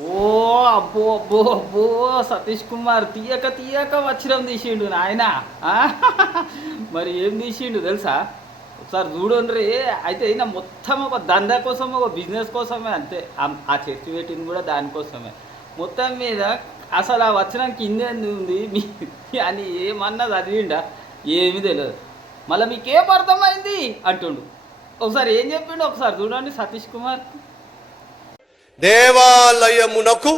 ఓ అబ్బో అబ్బో అబ్బో! సతీష్ కుమార్ తీయక తీయక వజ్రం తీసిండు నాయన. ఆ! మరి ఏం తీసిండు తెలుసా? ఒకసారి చూడుండ్రి. అయితే ఈయన మొత్తం ఒక దందా కోసం, ఒక బిజినెస్ కోసమే అంతే. ఆ చర్చ్ పెట్టింది కూడా దానికోసమే. మొత్తం మీద అసలు ఆ వచనం కిందేంది ఉంది అని ఏమన్నా చదివిండా? ఏమీ తెలియదు. మళ్ళీ మీకేం అర్థమైంది అంటుండు. ఒకసారి ఏం చెప్పిండు ఒకసారి చూడండి సతీష్ కుమార్. దేవాలయమునకు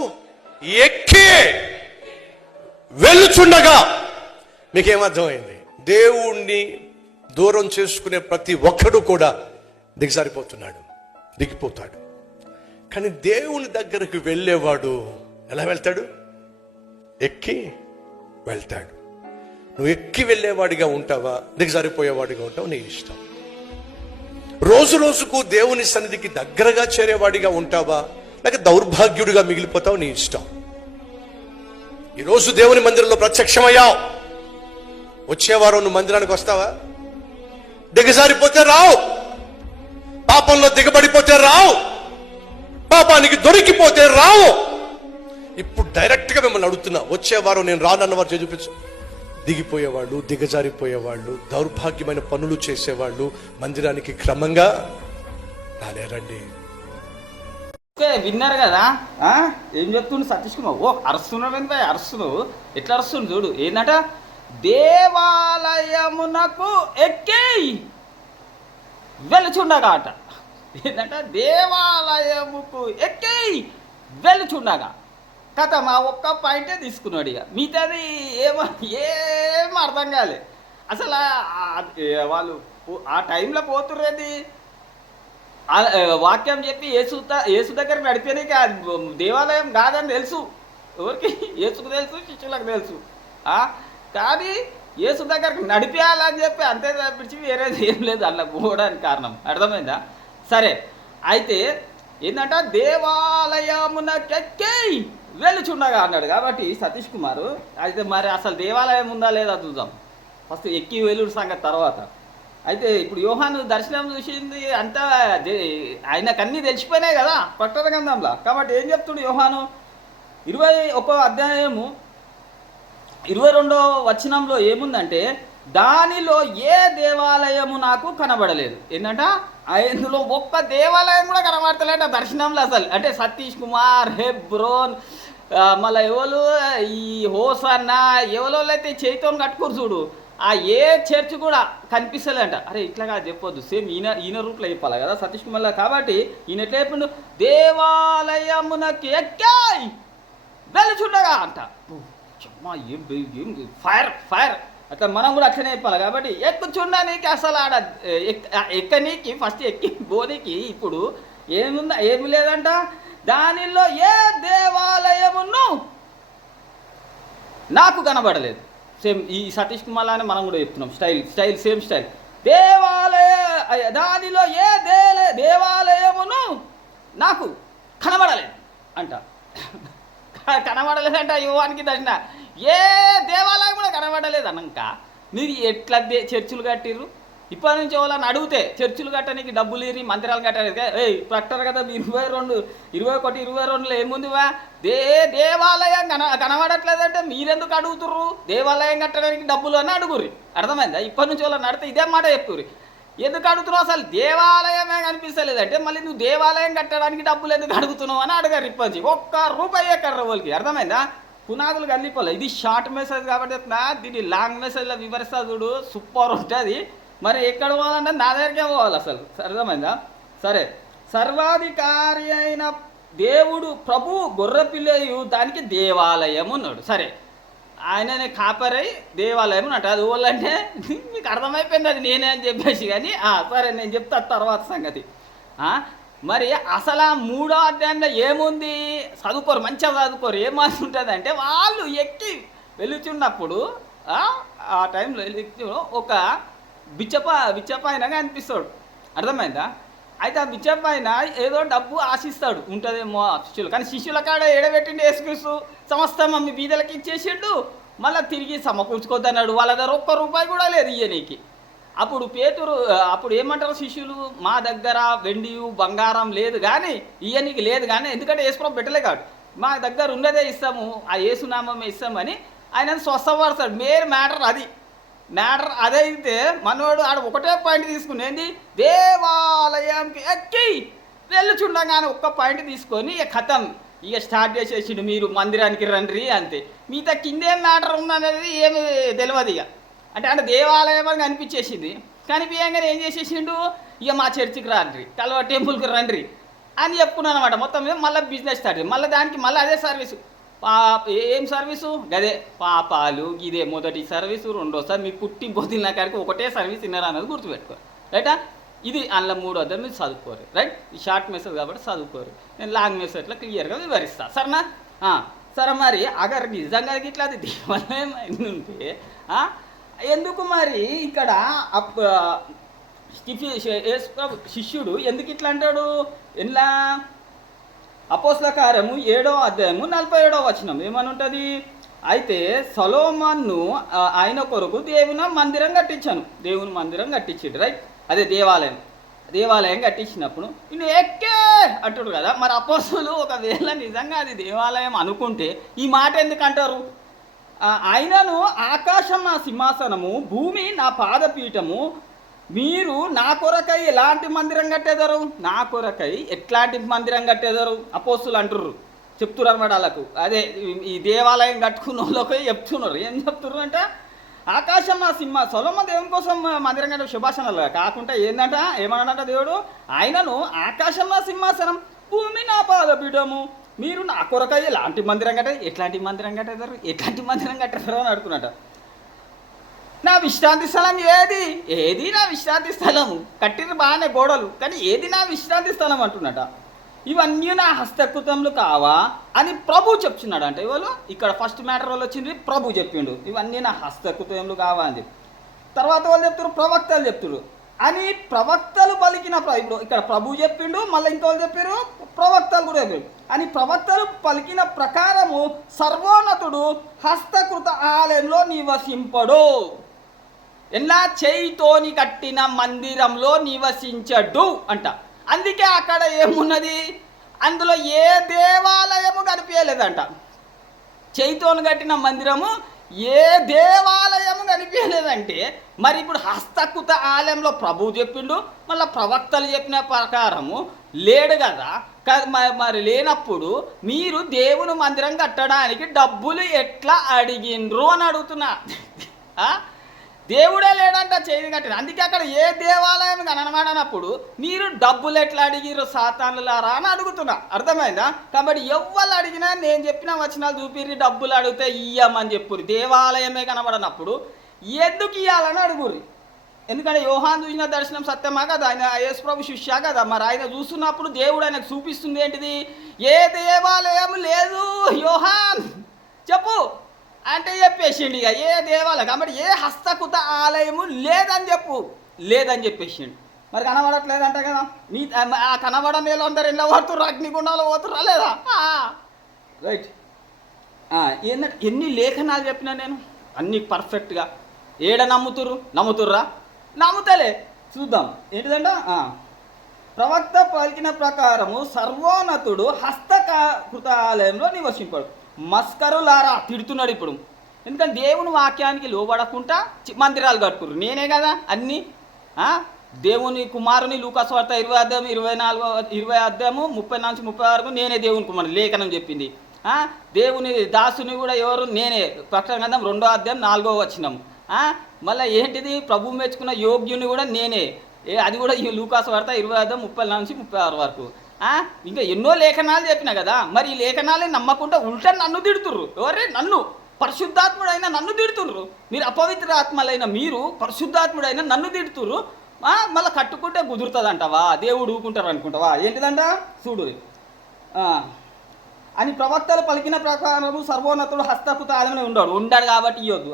ఎక్కి వెళ్ళుచుండగా మీకేమర్థమైంది? దేవుణ్ణి దూరం చేసుకునే ప్రతి ఒక్కడు కూడా దిగజారిపోతున్నాడు, దిగిపోతాడు. కానీ దేవుని దగ్గరకు వెళ్ళేవాడు ఎలా వెళ్తాడు? ఎక్కి వెళ్తాడు. నువ్వు ఎక్కి వెళ్ళేవాడిగా ఉంటావా, దిగజారిపోయేవాడిగా ఉంటావా? నీ ఇష్టం. రోజు రోజుకు దేవుని సన్నిధికి దగ్గరగా చేరేవాడిగా ఉంటావా, లేక దౌర్భాగ్యుడిగా మిగిలిపోతావు? నీ ఇష్టం. ఈరోజు దేవుని మందిరంలో ప్రత్యక్షమయ్యావు, వచ్చేవారం నువ్వు మందిరానికి వస్తావా? దిగజారిపోతే రావు, పాపంలో దిగబడిపోతే రావు, పాపానికి దొరికిపోతే రావు. ఇప్పుడు డైరెక్ట్ గా మిమ్మల్ని అడుగుతున్నా, వచ్చేవారం నేను రానన్నవారు చూపించు. దిగిపోయేవాళ్ళు, దిగజారిపోయేవాళ్ళు, దౌర్భాగ్యమైన పనులు చేసేవాళ్ళు మందిరానికి క్రమంగా రాలేరండి. ఓకే, విన్నారు కదా. ఏం చెప్తుండు సతీష్ కుమార్? ఓ అరుస్తున్నావు ఏంటి భయ్? అరుస్తున్నావు ఎట్లా అరుస్తుంది చూడు. ఏంటంట? దేవాలయమునకు ఎక్కి వెలుచుండగా అట. ఏంటంట? దేవాలయముకు ఎక్కి వెలుచుండగా. కథ మా ఒక్క పాయింటే తీసుకున్నాడు. ఇక మిగతాది ఏం అర్థం కాలే అసలు. వాళ్ళు ఆ టైంలో పోతుర్రేది వాక్యం చెప్పి యేసు దగ్గర నడిపేనే దేవాలయం కాదని తెలుసు. ఎవరికి? యేసుకు తెలుసు, శిష్యులకు తెలుసు. కానీ యేసు దగ్గరకు నడిపేయాలని చెప్పి అంతే తప్పించి వేరేది ఏం లేదు అలా పోవడానికి కారణం. అర్థమైందా? సరే, అయితే ఏంటంట? దేవాలయమునకెక్కి వెలుచుండగా అన్నాడు కాబట్టి సతీష్ కుమారు. అయితే మరి అసలు దేవాలయం ఉందా లేదా చూద్దాం. ఫస్ట్ ఎక్కి వెలుడు సంగతి తర్వాత. అయితే ఇప్పుడు యోహాను దర్శనం చూసింది అంతా ఆయనకన్నీ తెలిసిపోయినాయి కదా ప్రకటన గ్రంథంలో. కాబట్టి ఏం చెప్తుడు యోహాను 21వ అధ్యాయము 22వ వచనంలో ఏముందంటే, దానిలో ఏ దేవాలయము నాకు కనబడలేదు. ఏంటంట? ఇందులో ఒక్క దేవాలయం కూడా కనబడతలేట దర్శనంలో అసలు. అంటే సతీష్ కుమార్, హెబ్రోన్, మళ్ళీ ఎవరు ఈ హోసన్న ఎవరో అయితే చైతన్యం కట్టుకోరు చూడు, ఆ ఏ చర్చ్ కూడా కనిపిస్తలేంట. అరే ఇట్లాగా చెప్పొద్దు, సేమ్ ఈయన రూట్లో చెప్పాలి కదా సతీష్ కుమార్. కాబట్టి ఈయన ఎట్లా చెప్పిండు? దేవాలయమునకి ఎక్కాయి వెలుచుండగా అంట. ఏం ఫైర్ ఫైర్. అట్లా మనం కూడా అట్లనే చెప్పాలి. కాబట్టి ఎక్కుచుండడానికి అసలు ఆడ ఎక్కనీకి ఫస్ట్ ఎక్కి బోనికి ఇప్పుడు ఏమి లేదంట. దానిలో ఏ దేవాలయమును నాకు కనబడలేదు. సేమ్ ఈ సతీష్ కుమార్ అని మనం కూడా చెప్తున్నాం. Style same style. దానిలో ఏ దేవాలయమును నాకు కనబడలేదు అంట. కనబడలేదంట యువానికి దర్శన. ఏ దేవాలయం కూడా కనబడలేదు అన్నాక మీరు ఎట్లా చర్చిలు కట్టిర్రు? ఇప్పటి నుంచి వాళ్ళని అడిగితే చర్చిలు కట్టడానికి డబ్బులు ఇరి మందిరాలు కట్టడానికి ప్రకటన కదా 21-22లో ఏముందివా? దేవాలయం కనబడట్లేదంటే మీరెందుకు అడుగుతుర్రు? దేవాలయం కట్టడానికి డబ్బులు అని అడుగురి. అర్థమైందా? ఇప్పటి నుంచి వాళ్ళని అడిగితే ఇదే మాట చెప్పుర్రి. ఎందుకు అడుగుతున్నావు? అసలు దేవాలయమే కనిపిస్తలేదంటే మళ్ళీ నువ్వు దేవాలయం కట్టడానికి డబ్బులు ఎందుకు అడుగుతున్నావు అని అడగారు. ఇప్పటి నుంచి ₹1 ఎక్కర్ర వాళ్ళకి. అర్థమైందా? పునాదులు కలిపోలే. ఇది షార్ట్ మెసేజ్ కాబట్టి దీన్ని లాంగ్ మెసేజ్లో వివరిస్తా చూడు, సూపర్ ఉంటుంది. మరి ఎక్కడ పోవాలంటే నా దగ్గరికే పోవాలి అసలు. అర్థమైందా? సరే, సర్వాధికారి అయిన దేవుడు ప్రభు గొర్రెపిల్లయు దానికి దేవాలయం ఉన్నాడు. సరే, ఆయననే కాపరై దేవాలయం అంట. అది ఓళ్ళంటే మీకు అర్థమైపోయింది అది నేనే అని చెప్పేసి. కానీ సరే నేను చెప్తా తర్వాత సంగతి. మరి అసలు ఆ 3వ అధ్యాయంలో ఏముంది? చదువుకోరు, మంచిగా చదువుకోరు. ఏమాసి ఉంటుంది అంటే వాళ్ళు ఎక్కి వెలుచున్నప్పుడు ఆ టైంలో ఒక బిచ్చపాయనగా అనిపిస్తాడు. అర్థమైందా? అయితే ఆ బిచ్చపాయన ఏదో డబ్బు ఆశిస్తాడు ఉంటుందేమో శిష్యులు. కానీ శిష్యుల కాడ ఎడబెట్టిండి యేసుక్రీస్తు సమస్తం మీ బీదలకి ఇచ్చేసిండు. మళ్ళీ తిరిగి సమకూర్చుకోద్దన్నాడు. వాళ్ళ దగ్గర ₹1 కూడా లేదు ఇయ్యనీకి. అప్పుడు పేతురు అప్పుడు ఏమంటారు శిష్యులు? మా దగ్గర వెండి బంగారం లేదు కానీ ఇయ్యనికి లేదు కానీ, ఎందుకంటే యేసుప్రభు పెట్టలే కాదు. మా దగ్గర ఉన్నదే ఇస్తాము, ఆ యేసునామమే ఇస్తామని ఆయన స్వస్థపడతాడు. మ్యాటర్ అది. మ్యాటర్ అదైతే మనోడు ఆడ ఒకటే పాయింట్ తీసుకుని ఏంటి, దేవాలయంకి ఎక్కి వెళ్ళుచుండగానే ఒక్క పాయింట్ తీసుకొని ఇక కథం, ఇక స్టార్ట్ చేసేసిండు, మీరు మందిరానికి రండి అంతే. మిగతా కిందేం మ్యాటర్ ఉందనేది ఏమి తెలియదు. అంటే దేవాలయం అని కనిపించేసింది. కనిపించగానే ఏం చేసేసిండు, ఇక మా చర్చికి రండి, కల్వ టెంపుల్కి రండి అని చెప్పుకున్నాను అనమాట. మొత్తం మీద మళ్ళీ బిజినెస్ స్టార్ట్, మళ్ళీ దానికి మళ్ళీ అదే సర్వీసు. ఏం సర్వీసు గదే, పాపాలు ఇదే మొదటి సర్వీసు, రెండోసారి మీ పుట్టి బొద్దిన కాడికి ఒకటే సర్వీస్ విన్నారు అన్నది గుర్తుపెట్టుకో, రైటా. ఇది అందులో 3 అర్థం మీరు చదువుకోరు, రైట్. ఈ షార్ట్ మెసేజ్ కాబట్టి చదువుకోరు, నేను లాంగ్ మెసేజ్లో క్లియర్గా వివరిస్తా, సరేనా. సరే, మరి అగర్ నిజంగా ఇట్లా అది దేవాలయం ఉంటే ఎందుకు మరి ఇక్కడ శిష్యుడు ఎందుకు ఇట్లా అంటాడు? ఎలా అపోస్తల కార్యము 7వ అధ్యాయము 47వ వచనం ఏమని ఉంటుంది, అయితే సొలొమోను ఆయన కొరకు దేవుని మందిరం కట్టించాను. దేవుని మందిరం కట్టించాడు, రైట్. అదే దేవాలయం కట్టించినప్పుడు ఇನ್ನು ఎక్కే అంటాడు కదా. మరి అపోస్తలులు ఒకవేళ నిజంగా అది దేవాలయం అనుకుంటే ఈ మాట ఎందుకు అంటారు? ఆయనను ఆకాశం నా సింహాసనము, భూమి నా పాదపీఠము, మీరు నా కొరకై ఎలాంటి మందిరం కట్టేదారు, నా కొరకై ఎట్లాంటి మందిరం కట్టేదారు అపోస్తులు అంటుర్రు, చెప్తున్నారు అన్నమాట వాళ్ళకు. అదే ఈ దేవాలయం కట్టుకున్న వాళ్ళకి చెప్తున్నారు. ఏం చెప్తున్నారు అంటే, ఆకాశం నా సొలొమోను దేవుని కోసం మందిరం కట్టే శుభాషణలు కాకుండా ఏంటంట, ఏమన్నాడంట దేవుడు, ఆయనను ఆకాశం నా సింహాసనం, భూమి నా పాదపీఠము, మీరు నా కొరకై ఎలాంటి మందిరం ఎట్లాంటి మందిరం కట్టేదారు అని అడుగుతున్నట. నా విశ్రాంతి స్థలం ఏది నా విశ్రాంతి స్థలము, కట్టిన బాగానే గోడలు, కానీ ఏది నా విశ్రాంతి స్థలం అంటున్నట. ఇవన్నీ నా హస్తకృతములు కావా అని ప్రభు చెప్తున్నాడు. అంటే ఇవాళ ఇక్కడ ఫస్ట్ మ్యాటర్ వాళ్ళు వచ్చింది, ప్రభు చెప్పిండు ఇవన్నీ నా హస్తకృతములు కావా అని. తర్వాత వాళ్ళు చెప్తారు, ప్రవక్తలు చెప్తారు అని. ప్రవక్తలు పలికిన, ఇప్పుడు ఇక్కడ ప్రభు చెప్పిండు, మళ్ళీ ఇంకోళ్ళు చెప్పారు, ప్రవక్తలు కూడా చెప్పారు అని. ప్రవక్తలు పలికిన ప్రకారము సర్వోన్నతుడు హస్తకృత ఆలయంలో నివసింపడు, ఎలా చేయితోని కట్టిన మందిరంలో నివసించడు అంట. అందుకే అక్కడ ఏమున్నది, అందులో ఏ దేవాలయము కనిపించలేదంట. చేయితోని కట్టిన మందిరము ఏ దేవాలయము కనిపించలేదంటే, మరి ఇప్పుడు హస్తకృత ఆలయంలో ప్రభువు చెప్పిండు, మళ్ళీ ప్రవక్తలు చెప్పిన ప్రకారము లేడు కదా. మరి లేనప్పుడు మీరు దేవుని మందిరం కట్టడానికి డబ్బులు ఎట్లా అడిగిండ్రు అని అడుగుతున్నా. దేవుడే లేడంట చేయి కట్టిన. అందుకే అక్కడ ఏ దేవాలయం కనమాడనప్పుడు మీరు డబ్బులు ఎట్లా అడిగిర్రు సాతానులారా అని అడుగుతున్నా, అర్థమైందా? కాబట్టి ఎవ్వరు అడిగినా నేను చెప్పిన వచనాలు చూపిర్రి, డబ్బులు అడిగితే ఇయ్యమని చెప్పుర్రి. దేవాలయమే కనబడనప్పుడు ఎందుకు ఇవ్వాలని అడుగుర్రి. ఎందుకంటే యోహాను చూసిన దర్శనం సత్యమా కదా, ఆయన యేసుప్రభు శిష్య కదా. మరి ఆయన చూస్తున్నప్పుడు దేవుడు ఆయనకు చూపిస్తుంది ఏంటిది, ఏ దేవాలయం లేదు యోహాన్ చెప్పు అంటే చెప్పేసిండు. ఇక ఏ దేవాలయం కాబట్టి ఏ హస్తకృత ఆలయము లేదని చెప్పేసిండు. మరి కనబడట్లేదంట కదా. ఆ కనబడని వాళ్ళు అందరు ఇలా పోతుర్రు, అగ్నిగుండంలో పోతుర్రా లేదా, రైట్. ఏంటంటే ఎన్ని లేఖనాలు చెప్పినా నేను అన్ని పర్ఫెక్ట్గా ఏడ నమ్ముతుర్రా నమ్ముతలే. చూద్దాం ఏంటిదంట, ప్రవక్త పలికిన ప్రకారము సర్వోన్నతుడు హస్తకృత ఆలయంలో నివసింపాడు. మస్కరులారా తిడుతున్నాడు ఇప్పుడు. ఎందుకంటే దేవుని వాక్యానికి లోబడకుండా మందిరాలు కట్టుకుర్రు. నేనే కదా అన్నీ. దేవుని కుమారుని లూకాసు వార్త 20 అధ్యాయం 20 అధ్యాయము 30 నుంచి 30 వరకు నేనే దేవుని కుమారుని లేఖనం చెప్పింది. దేవుని దాసుని కూడా ఎవరు, నేనే. ప్రకటన గ్రంథం 2వ అధ్యాయం 4వ వచనం. మళ్ళీ ఏంటిది, ప్రభు మెచ్చుకున్న యోగ్యుని కూడా నేనే. అది కూడా ఈ లూకాసు వార్త 20 అధ్యాయం 30 నుంచి 36 వరకు. ఇంకా ఎన్నో లేఖనాలు చెప్పినా కదా. మరి ఈ లేఖనాలని నమ్మకుండా ఉల్టా నన్ను తిడుతుర్రు. ఎవరే? నన్ను, పరిశుద్ధాత్ముడైన నన్ను తిడుతుర్రు. మీరు అపవిత్ర ఆత్మలైన మీరు పరిశుద్ధాత్ముడైన నన్ను తిడుతుర్రు. మళ్ళీ కట్టుకుంటే కుదురుతుంది అంటావా, దేవుడు ఊకుంటారు అనుకుంటావా? ఏంటిదంట చూడు అని. ప్రవక్తలు పలికిన ప్రకారము సర్వోన్నతుడు హస్తకృత ఆలయంలో ఉండాడు కాబట్టి ఇవ్వద్దు.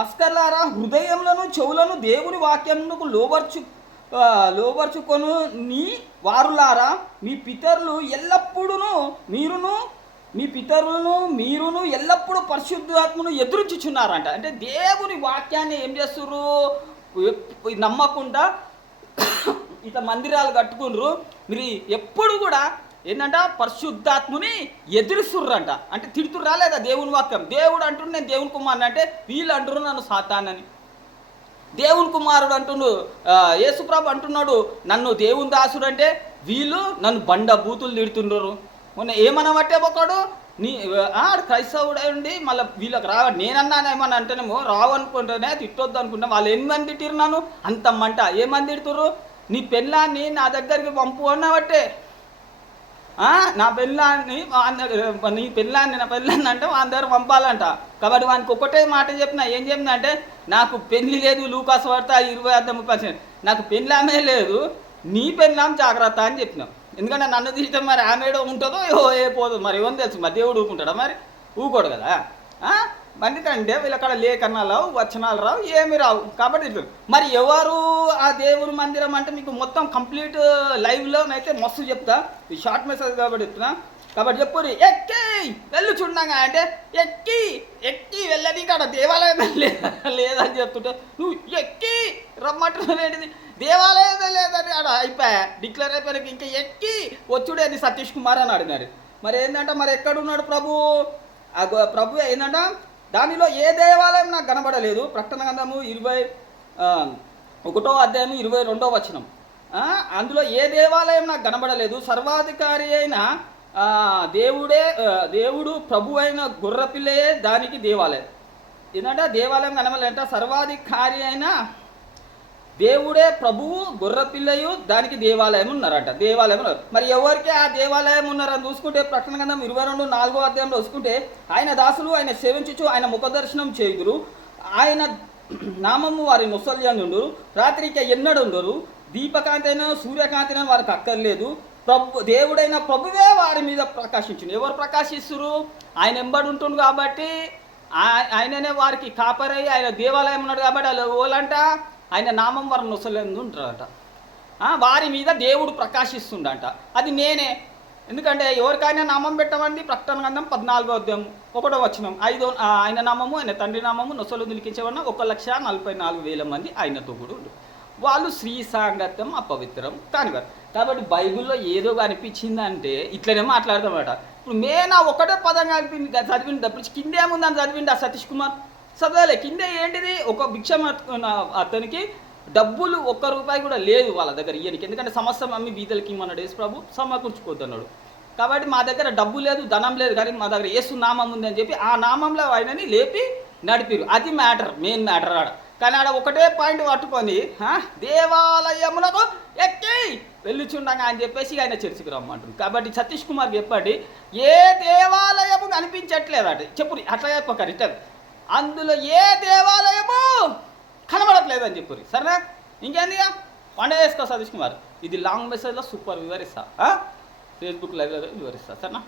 మస్కర్లారా, హృదయంలోను చెవులను దేవుని వాక్యమునకు లోబర్చుకొను నీ వారులారా, మీ పితరులు మీరును ఎల్లప్పుడూ పరిశుద్ధాత్మను ఎదురుచుచున్నారంట. అంటే దేవుని వాక్యాన్ని ఏం చేస్తుర్రు, నమ్మకుండా ఇట్లా మందిరాలు కట్టుకున్నారు. మీరు ఎప్పుడు కూడా ఏంటంట పరిశుద్ధాత్ముని ఎదురుస్తుర్రంట. అంటే తిడుతుర్రా లేదా దేవుని వాక్యం? దేవుడు అంటుండు నేను దేవుని కుమారుని అంటే వీళ్ళు అంటున్నారు నన్ను సాతానని. దేవుని కుమారుడు అంటుండు, యేసుప్రభు అంటున్నాడు నన్ను దేవుని దాసుడు అంటే వీళ్ళు నన్ను బండ బూతులు తిడుతుండ్రు. మొన్న ఏమనబట్టే ఒకడు నీ క్రైస్తవుడు ఉండి మళ్ళీ వీళ్ళకి నేనన్నాను ఏమన్నా అంటేనేమో రావనుకుంటేనే తిట్టొద్దు అనుకుంటా. వాళ్ళు ఎన్ని తిట్టిరు నన్ను అంత మంట. ఏమని తిడుతుర్రు? నీ పెళ్ళాన్ని నా దగ్గరికి పంపు అన్నబట్టే, నా పెళ్ళాన్ని నీ పెళ్ళాన్ని నా పెళ్ళాన్ని అంటే వాళ్ళ దగ్గర పంపాలంట. కాబట్టి వానికి ఒకటే మాట చెప్పిన, ఏం చెప్పిన అంటే నాకు పెళ్ళి లేదు, లూకాసు వార్త 20:30 నాకు పెళ్ళామే లేదు, నీ పెళ్ళాం జాగ్రత్త అని చెప్పినాం. ఎందుకంటే నన్ను తీస్తే మరి ఆమె ఉంటుందో ఏ పోదు మరి ఏమని తెలుసు, మరి దేవుడు ఊరుకుంటాడా? మరి ఊరుకోడు కదా. అందుకంటే వీళ్ళక్కడ లేఖనాలు రావు, వచనాలు రావు, ఏమి రావు. కాబట్టి మరి ఎవరు ఆ దేవుని మందిరం అంటే మీకు మొత్తం కంప్లీట్ లైవ్లోనైతే మస్తు చెప్తా. ఈ షార్ట్ మెసేజ్ కాబట్టి చెప్తున్నా. కాబట్టి చెప్పురి ఎక్కి వెళ్ళు చూడగా అంటే ఎక్కి వెళ్ళని కాడ దేవాలయం లేదని చెప్తుంటే నువ్వు ఎక్కి రమ్మంటున్నావు ఏంటిది? దేవాలయం లేదని ఆడ అయిపోయా డిక్లేర్ అయిపోయాక ఇంకా ఎక్కి వచ్చుడే అని సతీష్ కుమార్ అని అడిగినారు. మరి ఏంటంటే మరి ఎక్కడున్నాడు ప్రభు? ప్రభు ఏంటంట దానిలో ఏ దేవాలయం నాకు కనబడలేదు. ప్రకటన గ్రంథము 21వ అధ్యాయం 22వ వచనం. అందులో ఏ దేవాలయం నాకు కనబడలేదు. సర్వాధికారి అయిన దేవుడు ప్రభు అయిన గుర్రపిల్లయే దానికి దేవాలయం. ఏంటంటే దేవాలయం కనబడలేదంట. సర్వాధికారి అయిన దేవుడే ప్రభువు గొర్రెపిల్లయు దానికి దేవాలయం ఉన్నారంట. దేవాలయం ఉన్నారు. మరి ఎవరికి ఆ దేవాలయం ఉన్నారని చూసుకుంటే ప్రకటన గ్రంథం 22:4వ అధ్యాయంలో చూసుకుంటే ఆయన దాసులు ఆయన సేవించుచు ఆయన ముఖదర్శనం చేయుదురు, ఆయన నామము వారి నొసల్యందుండు, రాత్రికి ఎన్నడుండరు, దీపకాంతైన సూర్యకాంతిన వారికి అక్కర్లేదు, దేవుడైన ప్రభువే వారి మీద ప్రకాశించును. ఎవరు ప్రకాశిస్తురు? ఆయన ఎంబడి ఉంటుండు కాబట్టి ఆయననే వారికి కాపరై ఆయన దేవాలయం ఉన్నాడు కాబట్టి వాళ్ళు ఓలంట ఆయన నామం వారిని నొసలేందు ఉంటారట. వారి మీద దేవుడు ప్రకాశిస్తుండట. అది నేనే. ఎందుకంటే ఎవరికైనా నామం పెట్టమండి ప్రకటన గ్రంథం 14వ అధ్యాయం 1వ వచనం. ఆయన నామము ఆయన తండ్రి నామము నొసలు నిలికించేవన్న 1,44,000 మంది ఆయనతో కూడా ఉండు. వాళ్ళు శ్రీ సాంగత్యం అపవిత్రం కానివారు. కాబట్టి బైబిల్లో ఏదో అనిపించిందంటే ఇట్లనే మాట్లాడతామట. ఇప్పుడు మేనా ఒకటే పదం కలిపింది చదివింది తప్పించి కిందేముందని చదివింది ఆ సతీష్ కుమార్ చదవలే. కిందే ఏంటిది? ఒక భిక్ష అతనికి డబ్బులు ₹1 కూడా లేదు వాళ్ళ దగ్గర ఇయ్యనికి. ఎందుకంటే సమస్తం అమ్మి బీదలకి ఇమ్మన్నాడు యేసు ప్రభు, సమకూర్చుకోద్దన్నాడు. కాబట్టి మా దగ్గర డబ్బు లేదు, ధనం లేదు, కానీ మా దగ్గర యేసు నామం ఉంది అని చెప్పి ఆ నామంలో ఆయనని లేపి నడిపిరు. అది మ్యాటర్, మెయిన్ మ్యాటర్ ఆడ. కానీ ఆడ ఒకటే పాయింట్ పట్టుకొని దేవాలయములకు ఎక్కి వెళ్ళుచుండగా అని చెప్పేసి ఆయన చర్చికి రమ్మంటుంది. కాబట్టి సతీష్ కుమార్ చెప్పండి, ఏ దేవాలయము కనిపించట్లేదట. చెప్పు అట్లా చెప్పక రిటర్న్ అందులో ఏ దేవాలయము కనబడట్లేదని చెప్పు. సరేనా? ఇంకేంది వండే వేసుకో సతీష్ కుమార్. ఇది లాంగ్ మెసేజ్లో సూపర్ వివరిస్తా, ఫేస్బుక్ లైవ్లో వివరిస్తా. సరేనా?